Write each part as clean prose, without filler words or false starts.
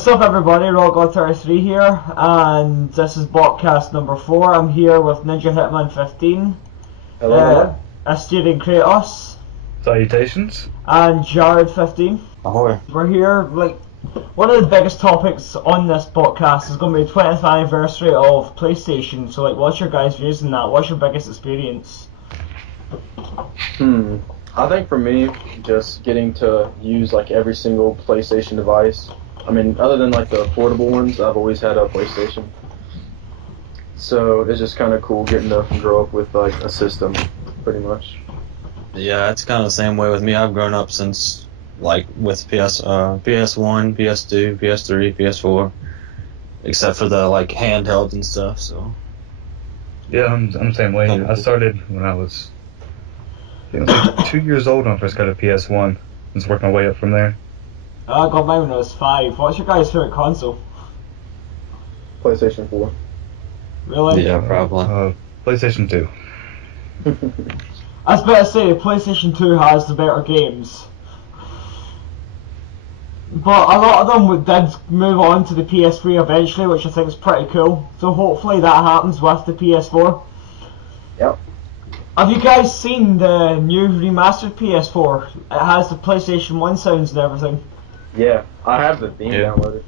What's up everybody, RollGod33 here, and this is BotCast number 4. I'm here with Ninjahitman 15, AsterionCretos, salutations, and Jared551. Ahoy. We're here, one of the biggest topics on this podcast is going to be the 20th anniversary of PlayStation, so what's your guys' views on that? What's your biggest experience? I think for me, just getting to use every single PlayStation device. I mean, other than the portable ones, I've always had a PlayStation. So it's just kind of cool getting to grow up with a system, pretty much. Yeah, it's kind of the same way with me. I've grown up since with PS1, PS2, PS3, PS4, except for the handhelds and stuff. So yeah, I'm the same way. I started when I was 2 years old when I first got a PS1. Just worked my way up from there. I got mine when I was 5. What's your guys' favourite console? PlayStation 4. Really? Yeah, probably. PlayStation 2. I was about to say, PlayStation 2 has the better games. But a lot of them did move on to the PS3 eventually, which I think is pretty cool. So hopefully that happens with the PS4. Yep. Have you guys seen the new remastered PS4? It has the PlayStation 1 sounds and everything. Yeah, I have the theme downloaded.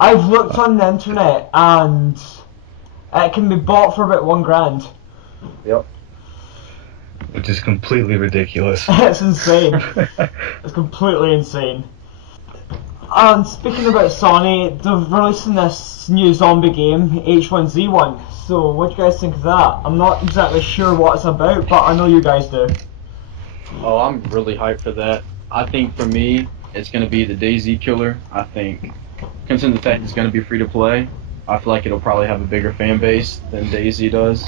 I've looked on the internet and it can be bought for about $1,000. Yep. Which is completely ridiculous. It's insane. It's completely insane. And speaking about Sony, they're releasing this new zombie game, H1Z1. So what do you guys think of that? I'm not exactly sure what it's about, but I know you guys do. Oh, I'm really hyped for that. I think for me, it's going to be the DayZ killer. I think, considering the fact it's going to be free to play, I feel like it'll probably have a bigger fan base than DayZ does.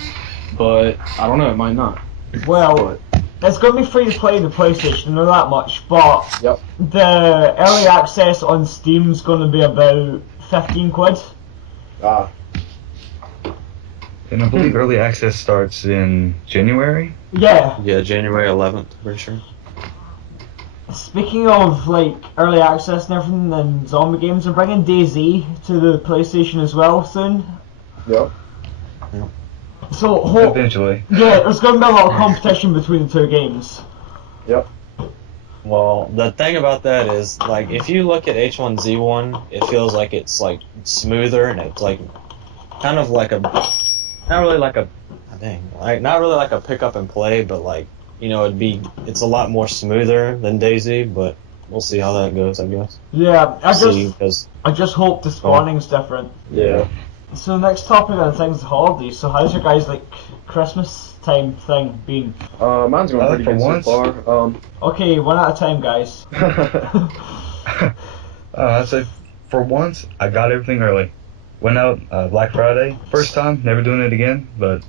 But I don't know, it might not. Well, it's going to be free to play on the PlayStation, I know that much, but Yep. the early access on Steam's going to be about 15 quid. Ah. And I believe early access starts in January? Yeah. Yeah, January 11th, pretty sure. Speaking of early access and everything and zombie games, they're bringing DayZ to the PlayStation as well soon. Yep. So Eventually. yeah, there's going to be a lot of competition between the two games. Yep. Well, the thing about that is, if you look at H1Z1, it feels like it's, smoother, and it's, kind of not really like a pick up and play, but, it's a lot more smoother than DayZ, but we'll see how that goes, I guess. Yeah, I just because hope the spawning's different. Yeah. So next topic on things is holidays. So how's your guys Christmas time thing been? Mine's going pretty good once. so far. Okay, one at a time, guys. I'd say for once, I got everything early. Went out Black Friday, first time, never doing it again, but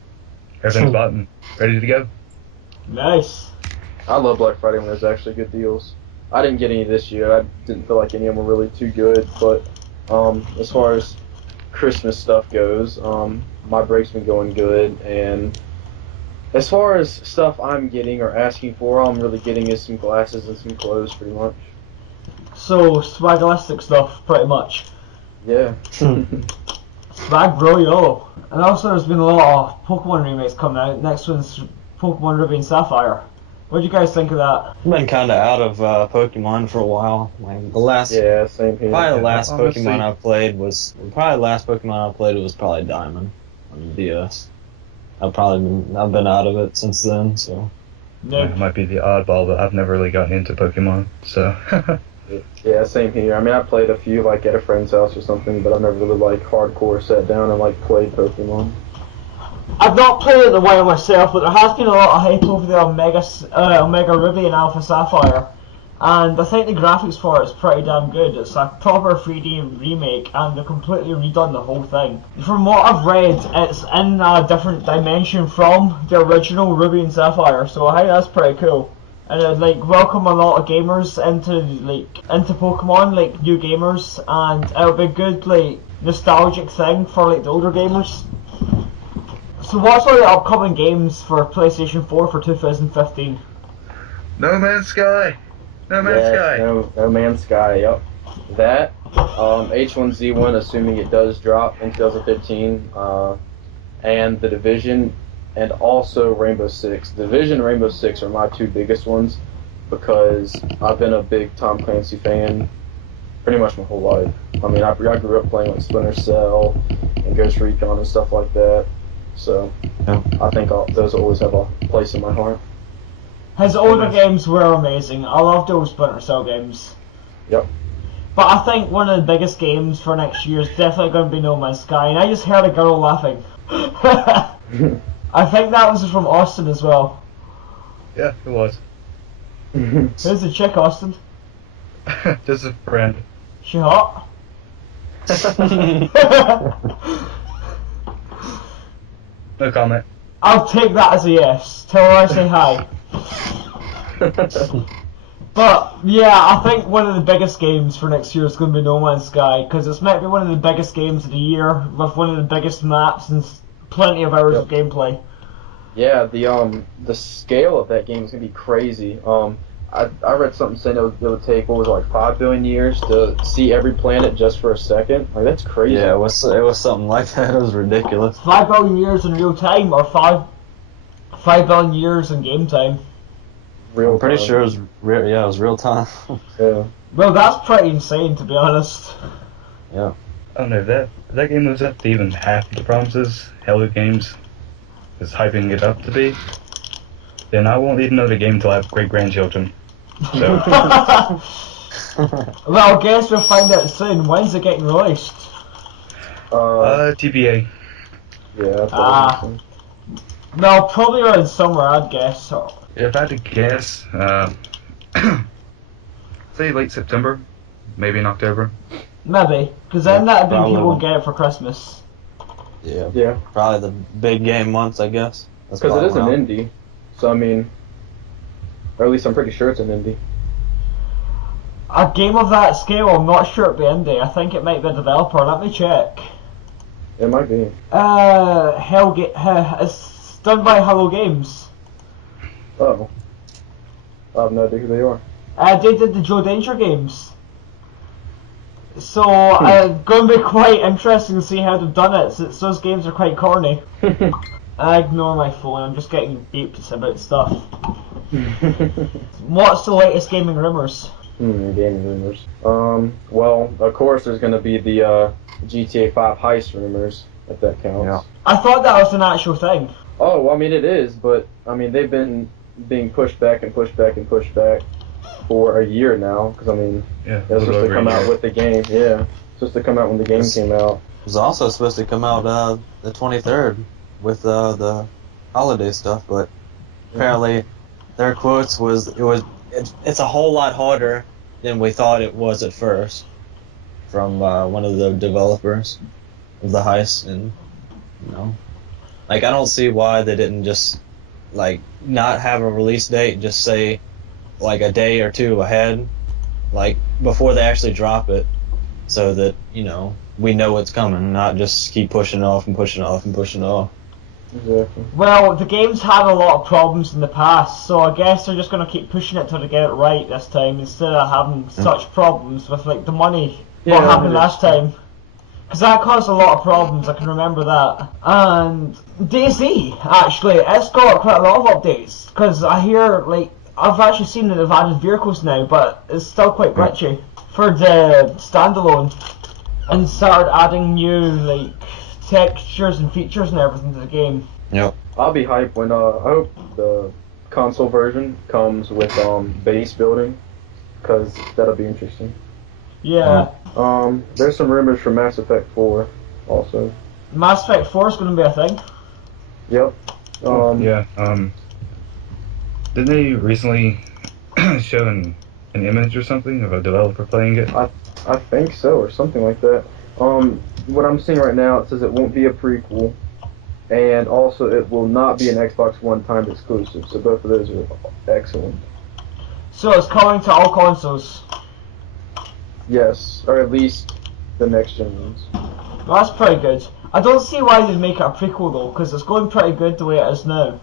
everything's bought and ready to go. Nice. I love Black Friday when there's actually good deals. I didn't get any this year. I didn't feel like any of them were really too good, but as far as Christmas stuff goes, my break's been going good, and as far as stuff I'm getting or asking for, all I'm really getting is some glasses and some clothes, pretty much. So swaggalistic stuff, pretty much. Yeah. Swag bro, yo. And also there's been a lot of Pokemon remakes coming out. Next one's Pokemon Ruby and Sapphire. What do you guys think of that? I've been kind of out of Pokemon for a while. Yeah, same here. Probably the last honestly, Pokemon I played was probably Diamond on the DS. I've been out of it since then, so. Nope. It might be the oddball, but I've never really gotten into Pokemon, so. Yeah, same here. I mean, I played a few at a friend's house or something, but I've never really hardcore sat down and played Pokemon. I've not played it in a while myself, but there has been a lot of hype over the Omega Ruby and Alpha Sapphire, and I think the graphics for it is pretty damn good. It's a proper 3D remake, and they've completely redone the whole thing. From what I've read, it's in a different dimension from the original Ruby and Sapphire, so I think that's pretty cool. And it'd welcome a lot of gamers into Pokemon, new gamers, and it'll be a good nostalgic thing for the older gamers. So what's all the upcoming games for PlayStation 4 for 2015? No Man's Sky! No Man's Sky! No Man's Sky, yep. That, H1Z1, assuming it does drop in 2015, and The Division, and also Rainbow Six. Division and Rainbow Six are my two biggest ones because I've been a big Tom Clancy fan pretty much my whole life. I mean, I grew up playing like Splinter Cell and Ghost Recon and stuff like that. So I think those always have a place in my heart. His older games were amazing. I loved those Splinter Cell games. Yep. But I think one of the biggest games for next year is definitely going to be No Man's Sky. And I just heard a girl laughing. I think that was from Austin as well. Yeah, it was. Who's the chick, Austin? Just a friend. She hot? No comment. I'll take that as a yes. Tell her I say hi. But yeah, I think one of the biggest games for next year is going to be No Man's Sky because it's meant to be one of the biggest games of the year with one of the biggest maps and plenty of hours of gameplay. Yeah, the scale of that game is gonna be crazy. I read something saying it would take, what was it, like 5 billion years to see every planet just for a second. Like, that's crazy. Yeah, it was something like that. It was ridiculous. 5 billion years in real time, or 5 billion years in game time. I'm pretty sure it was real. Yeah, it was real time. Yeah. Well, that's pretty insane, to be honest. Yeah. I don't know if that game lives up to even half the promises Hello Games is hyping it up to be. Then I won't need another game until I have great grandchildren. So. Well, I guess we'll find out soon. When's it getting released? TBA. Yeah. Well, probably around summer, I'd guess. So. If I had to guess, say late September, maybe in October. Maybe, because then that'd be probably. people get it for Christmas. Yeah. Yeah. Probably the big game months, I guess. Because it is an indie. So, I mean, or at least I'm pretty sure it's an indie. A game of that scale, I'm not sure it'd be indie. I think it might be a developer. Let me check. It might be. It's done by Hello Games. Oh. I have no idea who they are. They did the Joe Danger games. So, going to be quite interesting to see how they've done it, since those games are quite corny. I ignore my phone, I'm just getting beeped about stuff. What's the latest gaming rumours? Gaming rumors. Well, of course there's going to be the GTA 5 heist rumors, if that counts. Yeah. I thought that was an actual thing. Oh, well, I mean, it is, but, I mean, they've been being pushed back and pushed back and pushed back for a year now, because, I mean, Yeah, it was supposed to come out with the game, yeah. Supposed to come out when the game came out. It was also supposed to come out the 23rd with the holiday stuff, but apparently their quotes was it's a whole lot harder than we thought it was at first from one of the developers of the heist, and like I don't see why they didn't just like not have a release date, just say like a day or two ahead, like before they actually drop it, so that we know what's coming, not just keep pushing it off and pushing it off and pushing it off. Exactly. Well, the game's had a lot of problems in the past, so I guess they're just going to keep pushing it till they get it right this time, instead of having such problems with like the money. Yeah, what happened it is. last time? Because that caused a lot of problems, I can remember that. And DayZ, actually, it's got quite a lot of updates, because I hear, like, I've actually seen that they've added vehicles now, but it's still quite glitchy for the standalone, and started adding new, like, textures and features and everything to the game. Yep. I'll be hyped when, I hope the console version comes with, base building, because that'll be interesting. Yeah. There's some rumors for Mass Effect 4, also. Mass Effect 4 is going to be a thing. Yep. Yeah. Didn't they recently show an image or something of a developer playing it? I think so, or something like that. What I'm seeing right now, it says it won't be a prequel, and also it will not be an Xbox One timed exclusive, so both of those are excellent. So it's coming to all consoles. Yes, or at least the next gen ones. Well, that's pretty good. I don't see why they'd make it a prequel though, because it's going pretty good the way it is now.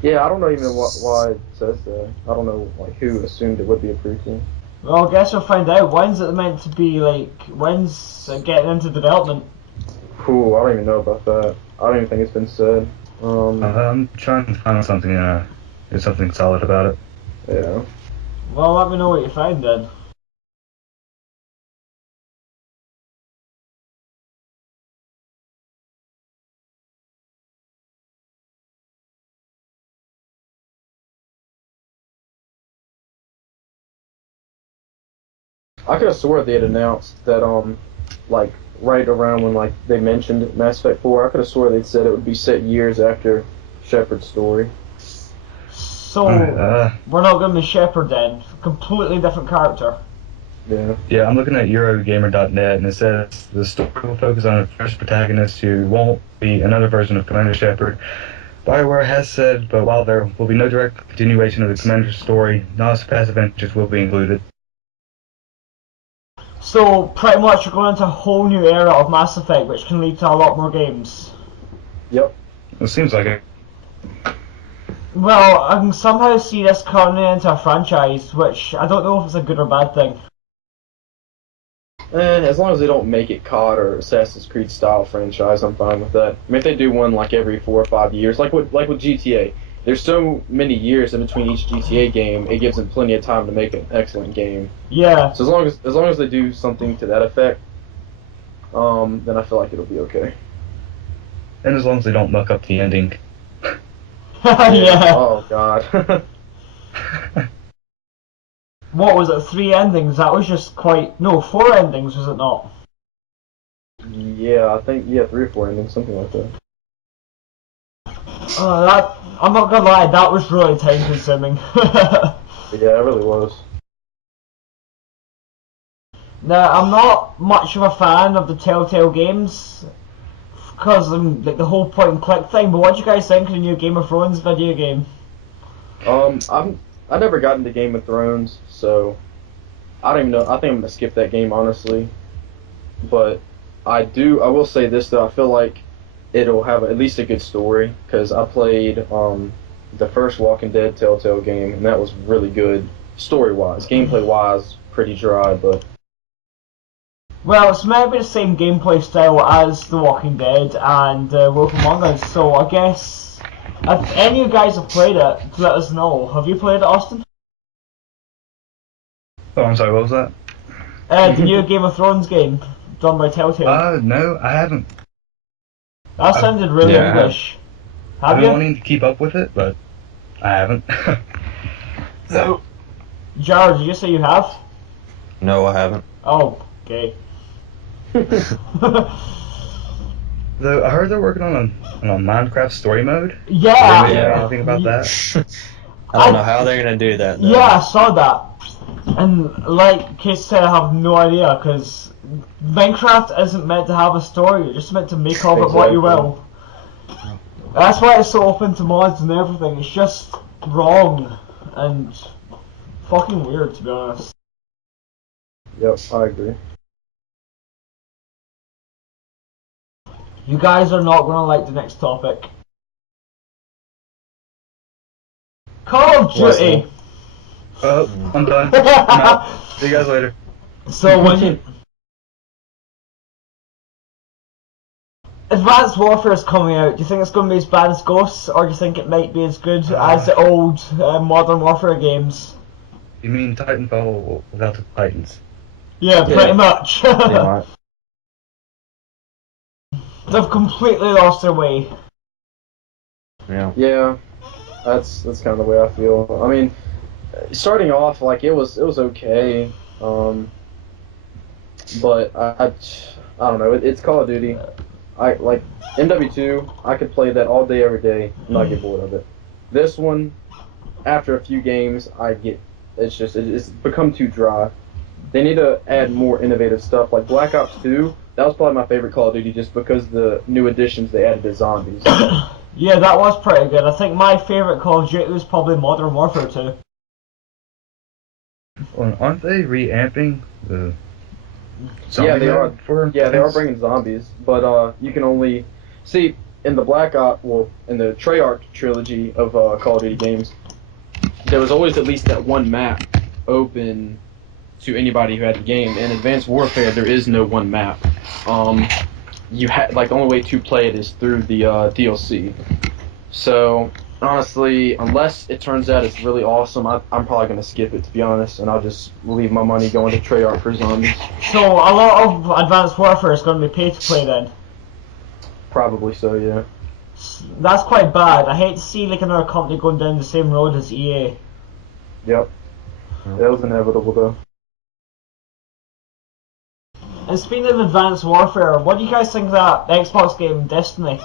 Yeah, I don't know even why it says that. I don't know like who assumed it would be a prequel. Well, I guess we'll find out. When's it meant to be, like, when's it getting into development? Cool, I don't even know about that. I don't even think it's been said. I'm trying to find something, get something solid about it. Yeah. Well, let me know what you find then. I could have swore they had announced that, like, right around when, like, they mentioned Mass Effect 4, I could have swore they'd said it would be set years after Shepard's story. So, Alright, we're not going to be Shepard then. Completely different character. Yeah. Yeah, I'm looking at Eurogamer.net, and it says the story will focus on a first protagonist who won't be another version of Commander Shepard. BioWare has said, but while there will be no direct continuation of the Commander's story, non-passive adventures will be included. So, pretty much we're going into a whole new era of Mass Effect, which can lead to a lot more games. Yep. It seems like it. Well, I can somehow see this turning into a franchise, which I don't know if it's a good or bad thing. As long as they don't make it COD or Assassin's Creed style franchise, I'm fine with that. I mean, if they do one like every 4 or 5 years, like with GTA, there's so many years in between each GTA game, it gives them plenty of time to make an excellent game. Yeah. So as long as they do something to that effect, then I feel like it'll be okay. And as long as they don't muck up the ending. Yeah. Oh God. What was it, 3 endings? That was just quite... No, 4 endings, was it not? Yeah, I think 3 or 4 endings, something like that. I'm not gonna lie, that was really time consuming. But yeah, it really was. Now, I'm not much of a fan of the Telltale games, because like the whole point and click thing, but what do you guys think of the new Game of Thrones video game? I never got into Game of Thrones, so I don't even know. I think I'm gonna skip that game, honestly. But I will say this though. I feel like it'll have at least a good story, because I played the first Walking Dead Telltale game, and that was really good story-wise. Gameplay-wise, pretty dry, but Well, it's maybe the same gameplay style as The Walking Dead and Wolf Among Us, so I guess if any of you guys have played it, let us know. Have you played it, Austin? Oh, I'm sorry, what was that? The new Game of Thrones game done by Telltale. No, I haven't. That sounded really Yeah, I have. English. I've Have been you? wanting to keep up with it, but I haven't. So, Jared, did you say you have? No, I haven't. Oh, okay. Though I heard they're working on a Minecraft story mode. Yeah. Did you know anything about that? I don't know how they're gonna do that, though. Yeah, I saw that. And like Kate said, I have no idea, because Minecraft isn't meant to have a story, you're just meant to make of it what you will. That's why it's so open to mods and everything, it's just wrong and fucking weird, to be honest. yep, I agree. You guys are not gonna like the next topic. Call of Duty! Oh, I'm done. I'm out. See you guys later. So when you... Advanced Warfare is coming out, do you think it's going to be as bad as Ghosts, or do you think it might be as good as the old Modern Warfare games? You mean Titanfall without the Titans? Yeah, pretty much. Yeah, They've completely lost their way. yeah. Yeah, that's kind of the way I feel. I mean, starting off, like, it was okay, but I don't know. It's Call of Duty. I like MW2. I could play that all day, every day, and not get bored of it. This one, after a few games, it's become too dry. They need to add more innovative stuff, like Black Ops 2. That was probably my favorite Call of Duty, just because the new additions they added to zombies. Yeah, that was pretty good. I think my favourite Call of Duty was probably Modern Warfare 2. Well, aren't they reamping the zombie Yeah, they are. mode for Yeah, they are things? bringing zombies, but you can only see in the Black Ops, in the Treyarch trilogy of Call of Duty games, there was always at least that one map open to anybody who had the game. In Advanced Warfare, there is no one map. The only way to play it is through the DLC. So honestly, unless it turns out it's really awesome, I'm probably gonna skip it, to be honest, and I'll just leave my money going to Treyarch for zombies. So a lot of Advanced Warfare is going to be pay to play then. Probably so, yeah. That's quite bad. I hate to see like another company going down the same road as EA. Yep. That was inevitable though. And speaking of Advanced Warfare, what do you guys think of that Xbox game Destiny?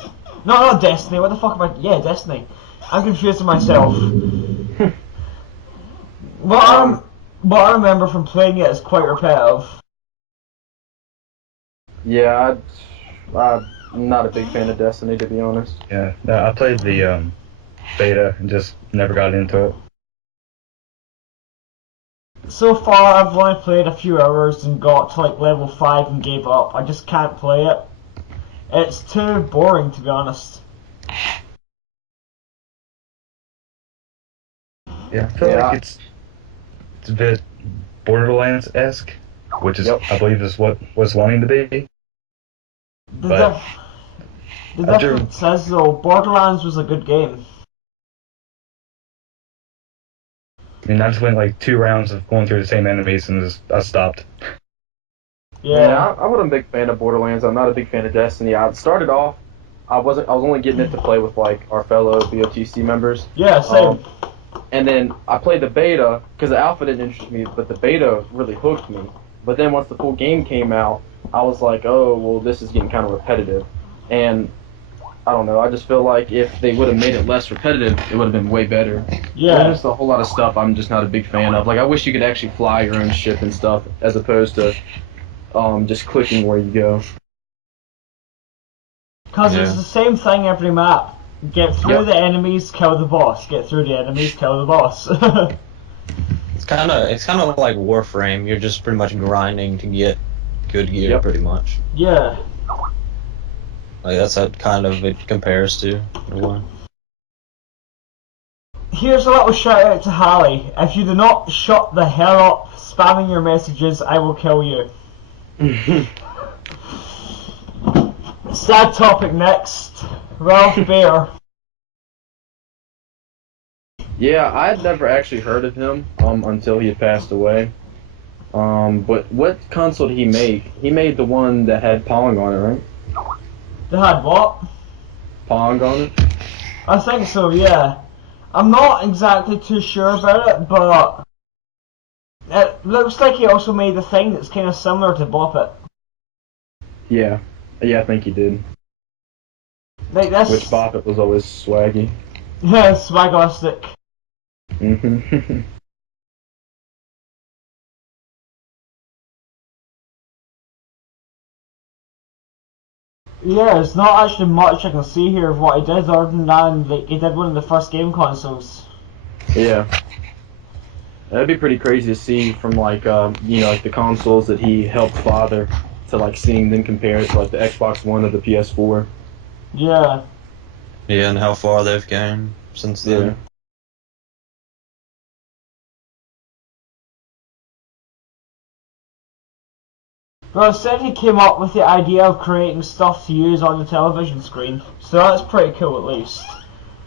No, not Destiny. What the fuck am I? Yeah, Destiny. I'm confusing myself. What I remember from playing it is quite repetitive. Yeah, I'm not a big fan of Destiny, to be honest. Yeah, no, I played the beta and just never got into it. So far, I've only played a few hours and got to like level 5 and gave up. I just can't play it. It's too boring, to be honest. Yeah, I feel like it's a bit Borderlands-esque, which is, I believe, is what was wanting to be. The difference is, though, Borderlands was a good game. I mean, I just went like 2 rounds of going through the same enemies and I stopped. Yeah, I wasn't a big fan of Borderlands. I'm not a big fan of Destiny. I started off, I was only getting it to play with like our fellow BotC members. Yeah, same. And then I played the beta because the alpha didn't interest me, but the beta really hooked me. But then once the full game came out, I was like, oh, well, this is getting kind of repetitive. And I don't know, I just feel like if they would have made it less repetitive, it would have been way better. Yeah. There's just a whole lot of stuff I'm just not a big fan of. Like, I wish you could actually fly your own ship and stuff, as opposed to just clicking where you go. Because it's the same thing every map. Get through the enemies, kill the boss. Get through the enemies, kill the boss. It's kind of like Warframe. You're just pretty much grinding to get good gear, pretty much. Yeah. Like that's what kind of it compares to. Here's a little shout out to Hallie. If you do not shut the hell up spamming your messages, I will kill you. Sad topic next. Ralph Baer. Yeah, I had never actually heard of him until he had passed away. But what console did he make? He made the one that had Pong on it, right? They had what? Pong on it? I think so, yeah. I'm not exactly too sure about it, but it looks like he also made a thing that's kind of similar to Bop It. Yeah, I think he did. Like this. Which Bop It was always swaggy. Yeah, swagalistic. Mm-hmm. Yeah, it's not actually much I can see here of what he did, other than that, like, he did one of the first game consoles. Yeah. That'd be pretty crazy to see from like like the consoles that he helped father to like seeing them compared to like the Xbox One or the PS4. Yeah. Yeah, and how far they've came since then. Yeah. Well, it said he came up with the idea of creating stuff to use on the television screen, so that's pretty cool at least.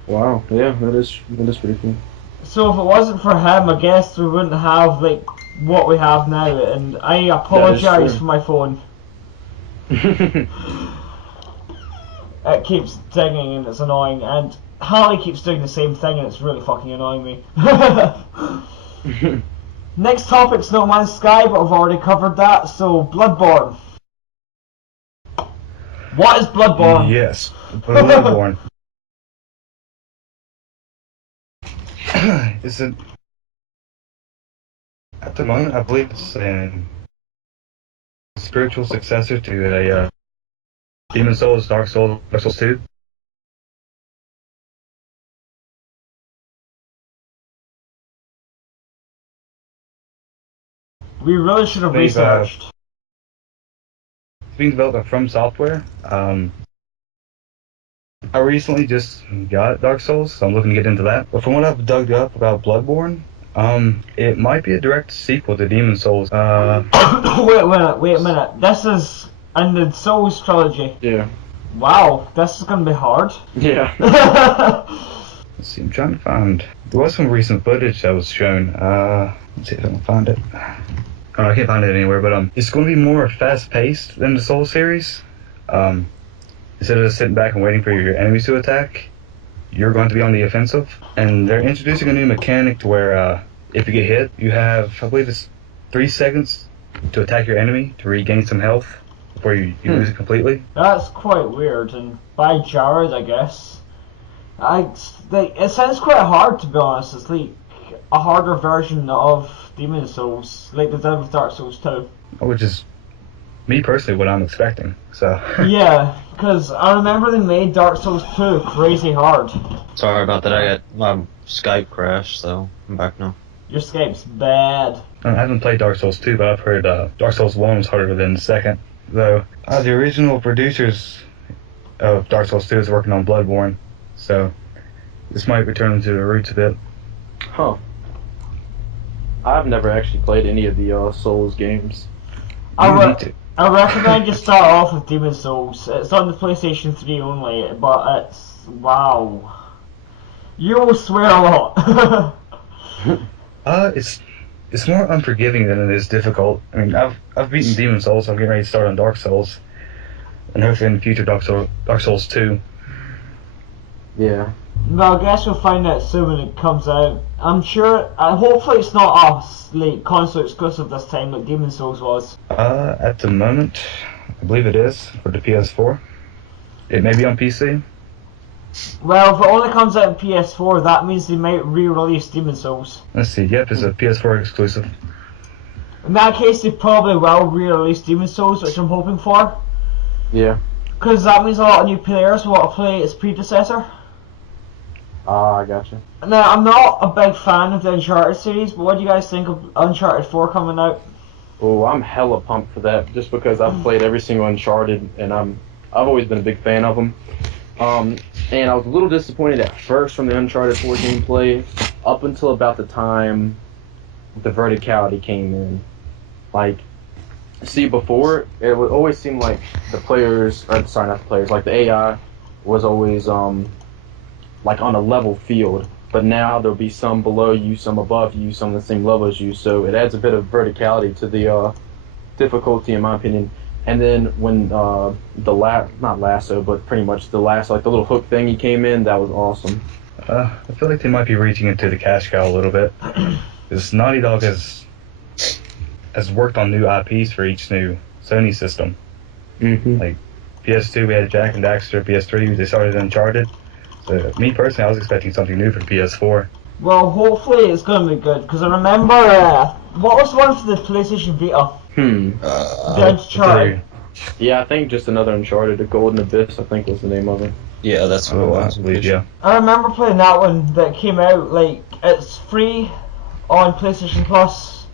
Wow, yeah, that is pretty cool. So if it wasn't for him, I guess we wouldn't have like what we have now, and I apologise for my phone. It keeps dinging and it's annoying, and Harley keeps doing the same thing and it's really fucking annoying me. Next topic's No Man's Sky, but I've already covered that, so Bloodborne. What is Bloodborne? Yes, Bloodborne. Is it... At the moment, I believe it's a spiritual successor to a Demon Souls, Dark Souls 2. We really should have researched. It's being developed by From Software. I recently just got Dark Souls, so I'm looking to get into that. But from what I've dug up about Bloodborne, It might be a direct sequel to Demon Souls. Wait a minute. This is in the Souls trilogy. Yeah. Wow, this is gonna be hard. Yeah. Let's see, I'm trying to find. There was some recent footage that was shown. Let's see if I can find it. Oh, I can't find it anywhere, but it's going to be more fast-paced than the Souls series. Instead of just sitting back and waiting for your enemies to attack, you're going to be on the offensive. And they're introducing a new mechanic to where if you get hit, you have, I believe it's 3 seconds to attack your enemy to regain some health before you lose it completely. That's quite weird, and by Jared, I guess. It sounds quite hard, to be honest. It's like a harder version of Demon Souls, like they did with Dark Souls 2. Which is, me personally, what I'm expecting. So. Yeah, because I remember they made Dark Souls 2 crazy hard. Sorry about that. I got my Skype crashed, so I'm back now. Your Skype's bad. I haven't played Dark Souls 2, but I've heard Dark Souls 1 was harder than the second. Though the original producers of Dark Souls 2 is working on Bloodborne, so this might return them to the roots a bit. Huh. I've never actually played any of the Souls games. I recommend you start off with Demon Souls. It's on the PlayStation 3 only, but it's wow. You will swear a lot. It's more unforgiving than it is difficult. I mean, I've beaten Demon Souls, so I'm getting ready to start on Dark Souls, and hopefully in the future Dark Souls 2. Yeah. No, I guess we'll find out soon when it comes out. I'm sure. Hopefully, it's not a console exclusive this time, like Demon Souls was. At the moment, I believe it is for the PS4. It may be on PC. Well, if it only comes out on PS4, that means they might re-release Demon Souls. Let's see. Yep, it's a PS4 exclusive. In that case, they probably will re-release Demon Souls, which I'm hoping for. Yeah. Because that means a lot of new players will want to play its predecessor. I gotcha. Now, I'm not a big fan of the Uncharted series, but what do you guys think of Uncharted 4 coming out? Oh, I'm hella pumped for that, just because I've played every single Uncharted, and I've always been a big fan of them. And I was a little disappointed at first from the Uncharted 4 gameplay, up until about the time the verticality came in. Like, see, before, it would always seem like the players, or sorry, not the players, like the AI was always, like on a level field, but now there'll be some below you, some above you, some on the same level as you, so it adds a bit of verticality to the difficulty, in my opinion. And then when not lasso, but pretty much the last, like the little hook thing he came in, that was awesome. I feel like they might be reaching into the cash cow a little bit. Because Naughty Dog has worked on new IPs for each new Sony system. Mm-hmm. Like PS2 we had Jack and Daxter, PS3 they started Uncharted. So me personally, I was expecting something new for PS4. Well, hopefully it's going to be good, because I remember, what was the one for the PlayStation Vita? The Uncharted. Yeah, I think just another Uncharted, The Golden Abyss, I think was the name of it. Yeah, that's what it was. I believe, yeah. I remember playing that one that came out, like, it's free on PlayStation Plus.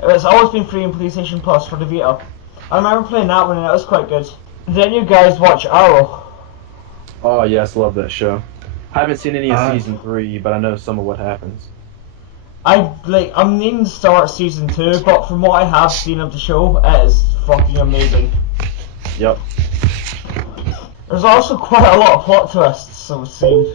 It's always been free on PlayStation Plus for the Vita. I remember playing that one and it was quite good. Then you guys watch Arrow. Oh yes, love that show. I haven't seen any of season 3, but I know some of what happens. I'm needing to start season 2, but from what I have seen of the show, it is fucking amazing. Yep. There's also quite a lot of plot twists, I've seen.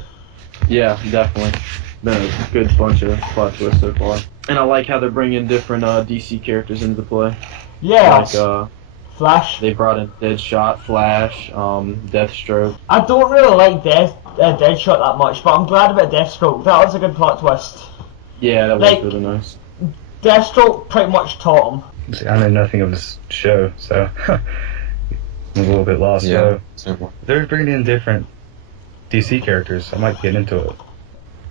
Yeah, definitely. Been a good bunch of plot twists so far. And I like how they're bringing different DC characters into the play. Yeah. Like, Flash. They brought in Deadshot, Flash, Deathstroke. I don't really like Deadshot that much, but I'm glad about Deathstroke. That was a good plot twist. Yeah, that was really nice. Deathstroke pretty much taught him. See, I know nothing of this show, so I'm a little bit lost. Yeah. So they're bringing in different DC characters. I might get into it.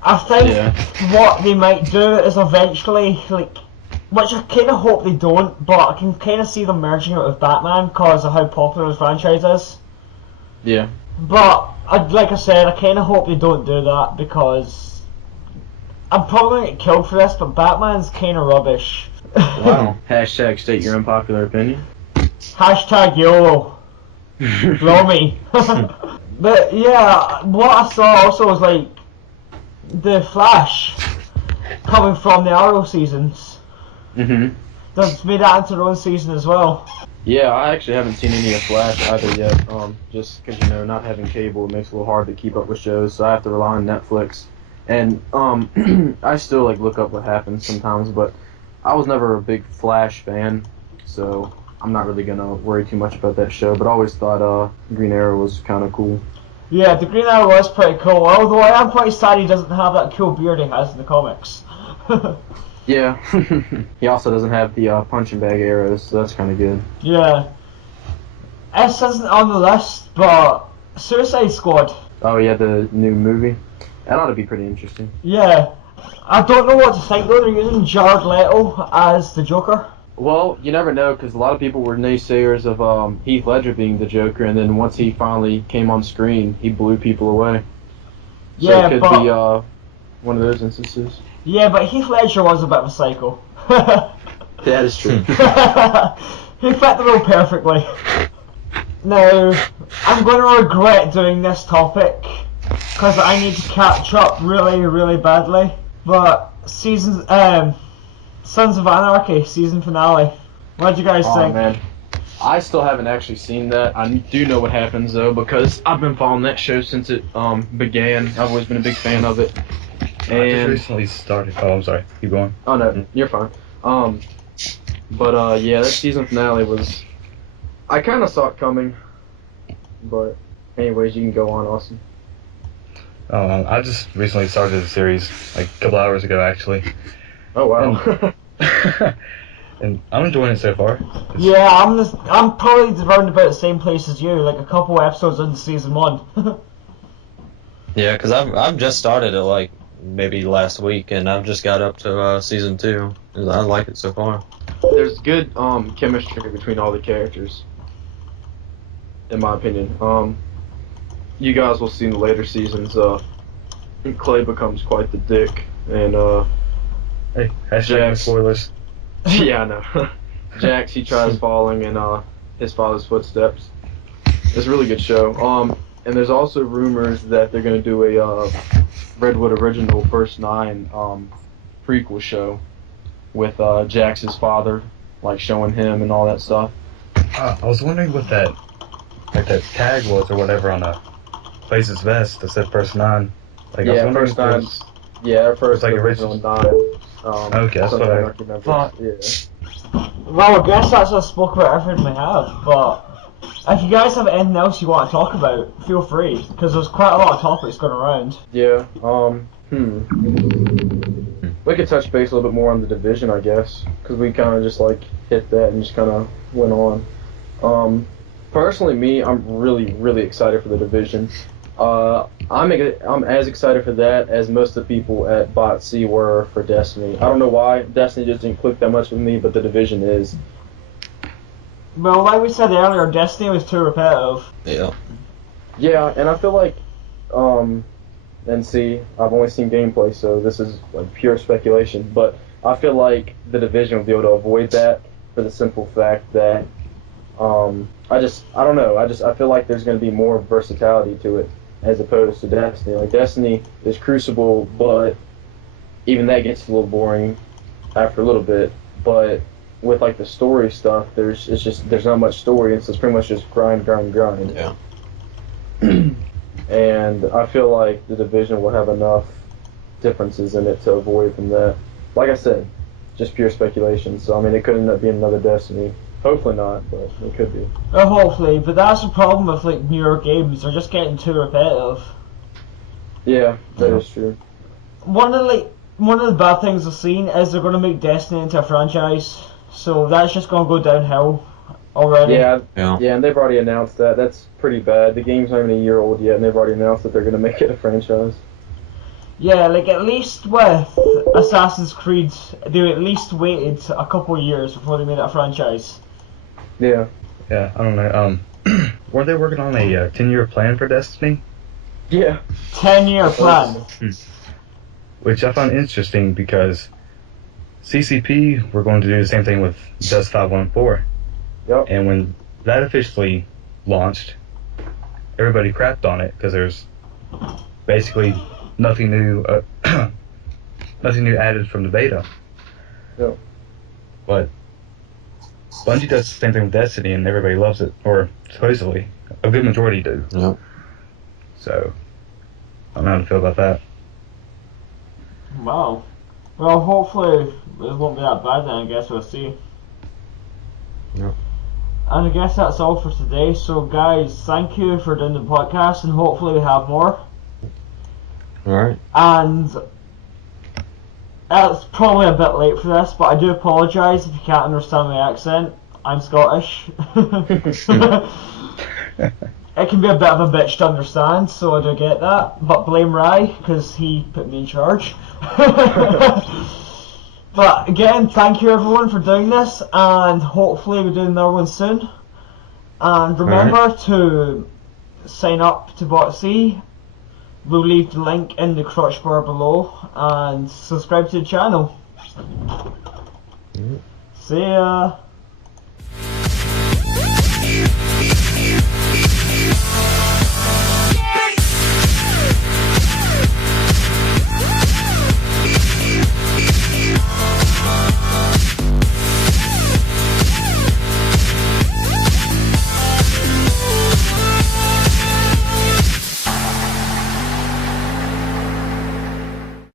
I think what they might do is eventually, which I kind of hope they don't, but I can kind of see them merging it with Batman because of how popular the franchise is. Yeah. But, like I said, I kind of hope they don't do that because I'm probably going to get killed for this, but Batman's kind of rubbish. Wow. Hashtag state your unpopular opinion. Hashtag YOLO. Blow me. But yeah, what I saw also was the Flash. coming from the Arrow seasons. Mhm. They've made that into their own season as well. Yeah, I actually haven't seen any of Flash either yet. Just because not having cable, it makes it a little hard to keep up with shows, so I have to rely on Netflix. And I still look up what happens sometimes, but I was never a big Flash fan, so I'm not really gonna worry too much about that show. But I always thought Green Arrow was kind of cool. Yeah, the Green Arrow was pretty cool, although I am quite sad he doesn't have that cool beard he has in the comics. Yeah, he also doesn't have the punching bag arrows, so that's kind of good. Yeah. S isn't on the list, but Suicide Squad. Oh yeah, the new movie. That ought to be pretty interesting. Yeah. I don't know what to think though, they're using Jared Leto as the Joker. Well, you never know, because a lot of people were naysayers of Heath Ledger being the Joker, and then once he finally came on screen, he blew people away. So Yeah, it could but be one of those instances. yeah, but Heath Ledger was a bit of a psycho. That is true. He fit the role perfectly. Now, I'm going to regret doing this topic because I need to catch up really, really badly. But Sons of Anarchy season finale. What do you guys think? Man, I still haven't actually seen that. I do know what happens though, because I've been following that show since it began. I've always been a big fan of it. I just And recently started. Oh, I'm sorry. Keep going. oh no, you're fine. But yeah, that season finale was. I kind of saw it coming. But anyways, you can go on, Austin. I just recently started the series like a couple hours ago, actually. Oh wow. And I'm enjoying it so far. Yeah, I'm probably around about the same place as you, like a couple episodes into season 1. Yeah, because I've just started it maybe last week, and I've just got up to season 2. I like it so far. There's good chemistry between all the characters, in my opinion. You guys will see in the later seasons. Clay becomes quite the dick, and Hey, hashtag spoilers. yeah, I know. Jax, he tries following in his father's footsteps. It's a really good show. And there's also rumors that they're gonna do a Redwood Original First 9 prequel show with Jax's father, showing him and all that stuff. I was wondering what that tag was or whatever on Blaze's vest that said First 9. I was Yeah, wondering First if it 9. was- Yeah, first like original original. 9. Okay, that's what I remember. thought. Yeah. Well, I guess that's what I spoke about everything we have, but if you guys have anything else you want to talk about, feel free, because there's quite a lot of topics going around. Yeah. We could touch base a little bit more on the division, I guess, because we kind of just hit that and just kind of went on. Personally, me, I'm really, really excited for the division. I'm as excited for that as most of the people at BotC were for Destiny. I don't know why Destiny just didn't click that much with me, but the division is. Well, like we said earlier, Destiny was too repetitive. Yeah. Yeah, and I feel and see, I've only seen gameplay, so this is pure speculation, but I feel like the division will be able to avoid that for the simple fact that I don't know. I feel like there's going to be more versatility to it as opposed to Destiny. Destiny is Crucible, but even that gets a little boring after a little bit. But with the story stuff, there's not much story, and so it's pretty much just grind. Yeah. And I feel like the division will have enough differences in it to avoid from that. Like I said, just pure speculation. So it could end up being another Destiny. Hopefully not, but it could be. Hopefully, but that's the problem with newer games. They're just getting too repetitive. Yeah, that is true. One of the bad things I've seen is they're going to make Destiny into a franchise, so that's just going to go downhill already. Yeah, Yeah. and they've already announced that. That's pretty bad. The game's not even a year old yet, and they've already announced that they're going to make it a franchise. Yeah, at least with Assassin's Creed, they at least waited a couple of years before they made it a franchise. Yeah. Yeah, I don't know. Weren't they working on a 10-year plan for Destiny? Yeah. 10-year plan. Which I found interesting because CCP were going to do the same thing with BotC. Yep. And when that officially launched, everybody crapped on it because there's basically nothing new nothing new added from the beta. Yeah. But Bungie does the same thing with Destiny, and everybody loves it, or supposedly a good majority do. Yep. So I don't know how to feel about that. Wow. Well, hopefully it won't be that bad then, I guess we'll see. Yep. And I guess that's all for today. So guys, thank you for doing the podcast, and hopefully we have more. Alright. And it's probably a bit late for this, but I do apologise if you can't understand my accent. I'm Scottish. It can be a bit of a bitch to understand, so I do get that. But blame Rye, because he put me in charge. But again, thank you everyone for doing this, and hopefully we'll do another one soon. And remember to sign up to BotC. We'll leave the link in the crotch bar below, and subscribe to the channel. See ya!